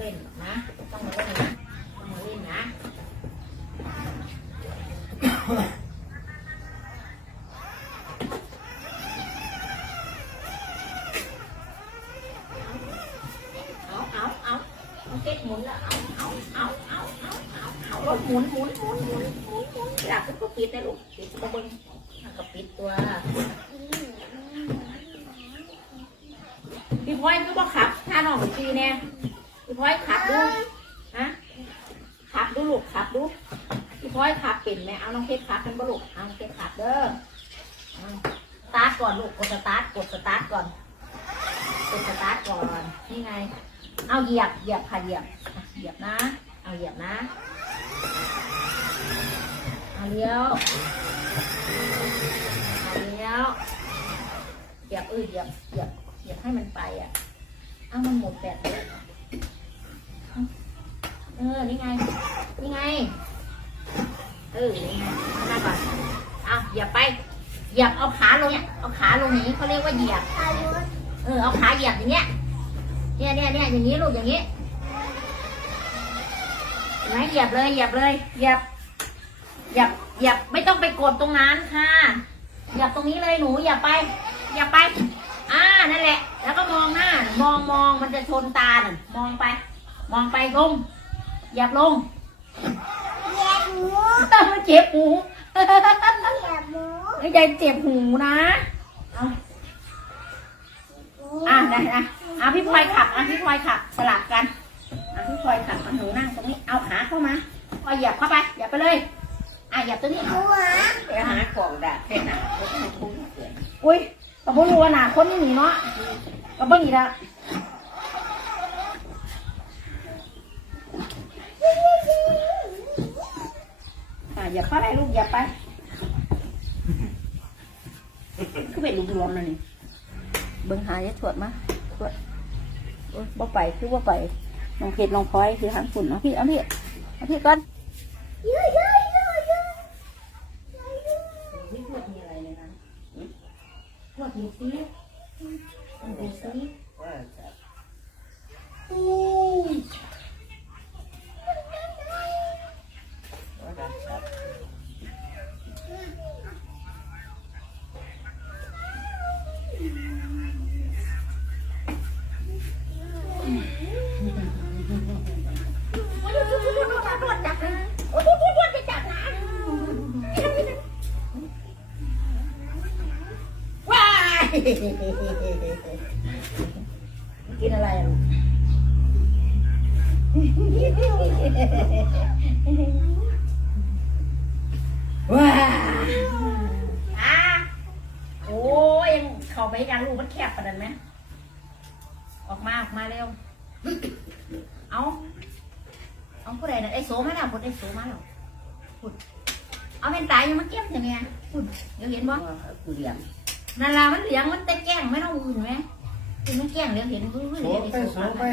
เล่นนะ ต้องมาเล่นต้องมาเล่นนะเอาเอาเอาเอาเก็ตหมุนแล้วเอาเอาเอาเอาเอาเอาเอารถหมุนหมุนหมุนหมุนหมุนหมุนอยากก็ปิดนะลูกปิดตัวบนก็ปิดตัวพี่พลอยก็บอกขับท่าน้องจีเนี่ย พลอยขับดูฮะขับดูลูกขับดูพี่พลอยขับเป็นไหมเอาน้องเพชรขับเป็นบ่ลูกเอาน้องเพชรขับเด้อสตาร์ทก่อนลูกกดสตาร์ทกดสตาร์ทก่อนกดสตาร์ทก่อนนี่ไง เอาเหยียบเหยียบค่ะเหยียบเหยียบนะ เอาเหยียบนะเอาเลี้ยวเอาเลี้ยวเหยียบเออเหยียบเหยียบเหยียบให้มันไปอะเอามันหมดแบตเลย เออ นี่ไง นี่ไง เออ นี่ไงเอามาก่อนเอาเหยียบไป เหยียบเอาขาลงเนี่ย เอาขาลงอย่างนี้เขาเรียกว่าเหยียบ เออ เอาขาเหยียบอย่างเงี้ย เนี่ยเนี่ยเนี่ยอย่างนี้ลูกอย่างนี้เห็นไหมเหยียบเลย เหยียบเลย เหยียบ เหยียบ เหยียบ ไม่ต้องไปกดตรงนั้นค่ะ เหยียบตรงนี้เลยหนู อย่าไป อย่าไป อ่า นั่นแหละ แล้วก็มองหน้า มองมองมันจะชนตาน่ะมองไป มองไปลงเหยียบลงมันเจ็บหูไม่ใจเจ็บหูนะเอาอะได้อะอะพี่พลอยขับอะพี่พลอยขับสลับกันอะพี่พลอยขับอะหนูนั่งตรงนี้เอาขาเข้ามาพลอยเหยียบเข้าไปเหยียบไปเลยอะเหยียบตัวนี้ไปหาของดาดแค่หนาเขาจะทุ่งเกินอุ้ยก็บ่รู้ว่าหนาคนนี่หนีเนาะก็เบิ่งอีกแล้ว อย่าไปลูกอย่าไปคือเป็นรวมๆนั่นนี่เบิ่งหาจะถวดมาถวดโอ้บ่ไปคือบ่ไปน้องเพชรน้องพลอยคือหันฝุ่นเนาะพี่เอาพี่เอาพี่ก่อนไม่พูดมีอะไรเลยนะถวดดูสิ กินอะไรอะลูกว้าอะโอ้ยังเข้าไปยังลูกมันแคบปานนั้นไหมออกมาออกมาเร็ว เอาเอาผู้ใดนะไอ้โสมาแล้วพุดไอ้โสมาแล้วพุดเอาเป็นตายยังมาเก็บอย่างเงี้ยพุดเดี๋ยวเห็นบ่ว่ากูเลี้ยง นั่นล่ะมันเหลียงมันแต่แก้งไม่ต้องอื่นไหมคือมันแก้งเดี๋ยวเห็นเพื่อโสเห็นไปไอ้โสโสไป